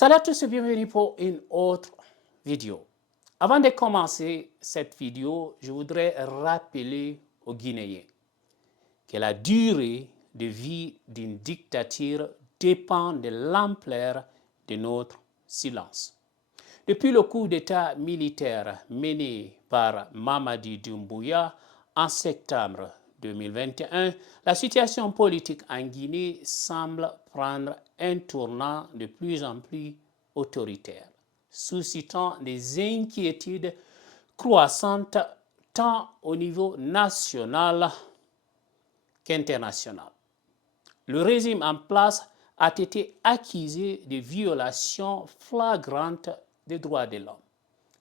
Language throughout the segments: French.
Salut à tous et bienvenue pour une autre vidéo. Avant de commencer cette vidéo, je voudrais rappeler aux Guinéens que la durée de vie d'une dictature dépend de l'ampleur de notre silence. Depuis le coup d'État militaire mené par Mamadi Doumbouya en septembre 2021, la situation politique en Guinée semble prendre un tournant de plus en plus autoritaire, suscitant des inquiétudes croissantes tant au niveau national qu'international. Le régime en place a été accusé de violations flagrantes des droits de l'homme,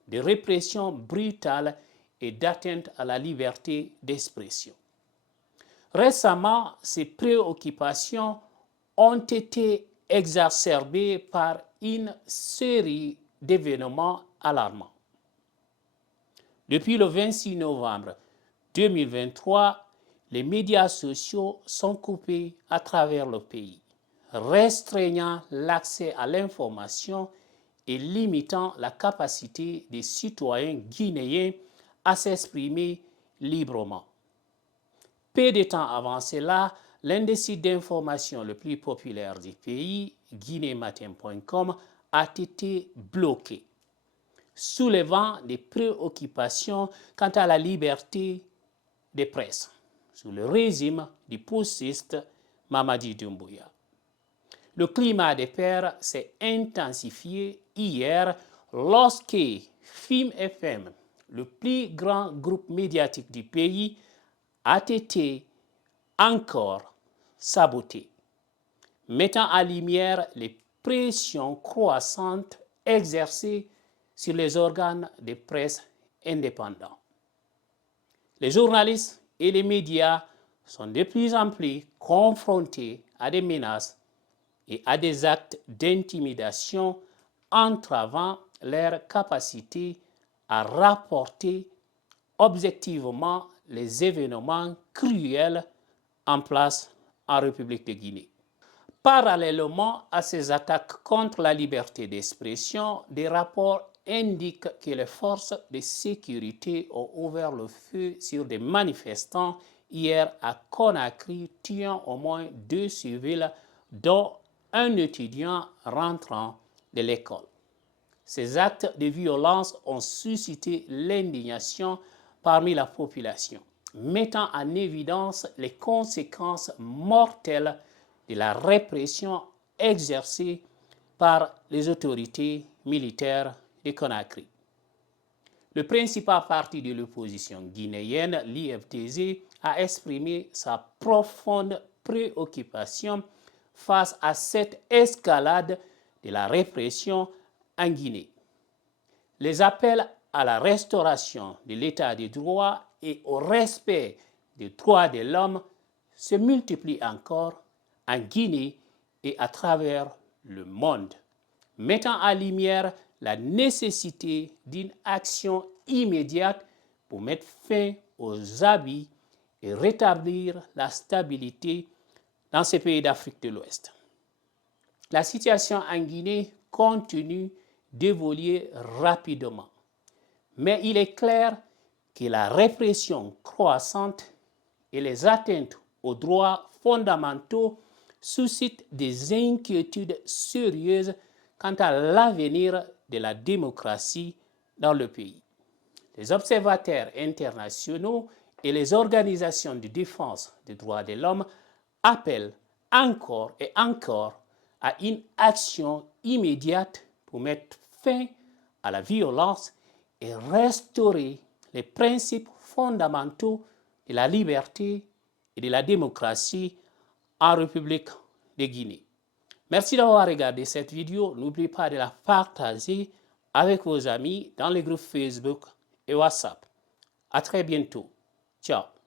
de répression brutale et d'atteinte à la liberté d'expression. Récemment, ces préoccupations ont été exacerbées par une série d'événements alarmants. Depuis le 26 novembre 2023, les médias sociaux sont coupés à travers le pays, restreignant l'accès à l'information et limitant la capacité des citoyens guinéens à s'exprimer librement. Peu de temps avant cela, l'un des sites d'information le plus populaire du pays, guinématin.com, a été bloqué, soulevant des préoccupations quant à la liberté de presse sous le régime du poussiste Mamadi Doumbouya. Le climat de peur s'est intensifié hier lorsque FIM FM, le plus grand groupe médiatique du pays, a été encore saboté, mettant en lumière les pressions croissantes exercées sur les organes de presse indépendants. Les journalistes et les médias sont de plus en plus confrontés à des menaces et à des actes d'intimidation entravant leur capacité à rapporter objectivement les événements cruels en place en République de Guinée. Parallèlement à ces attaques contre la liberté d'expression, des rapports indiquent que les forces de sécurité ont ouvert le feu sur des manifestants hier à Conakry, tuant au moins 2 civils, dont un étudiant rentrant de l'école. Ces actes de violence ont suscité l'indignation parmi la population, mettant en évidence les conséquences mortelles de la répression exercée par les autorités militaires de Conakry. Le principal parti de l'opposition guinéenne, l'IFDZ, a exprimé sa profonde préoccupation face à cette escalade de la répression en Guinée. Les appels à la restauration de l'état de droit et au respect des droits de l'homme se multiplient encore en Guinée et à travers le monde, mettant en lumière la nécessité d'une action immédiate pour mettre fin aux abus et rétablir la stabilité dans ces pays d'Afrique de l'Ouest. La situation en Guinée continue d'évoluer rapidement, mais il est clair que la répression croissante et les atteintes aux droits fondamentaux suscitent des inquiétudes sérieuses quant à l'avenir de la démocratie dans le pays. Les observateurs internationaux et les organisations de défense des droits de l'homme appellent encore et encore à une action immédiate pour mettre fin à la violence et restaurer les principes fondamentaux de la liberté et de la démocratie en République de Guinée. Merci d'avoir regardé cette vidéo. N'oubliez pas de la partager avec vos amis dans les groupes Facebook et WhatsApp. À très bientôt. Ciao.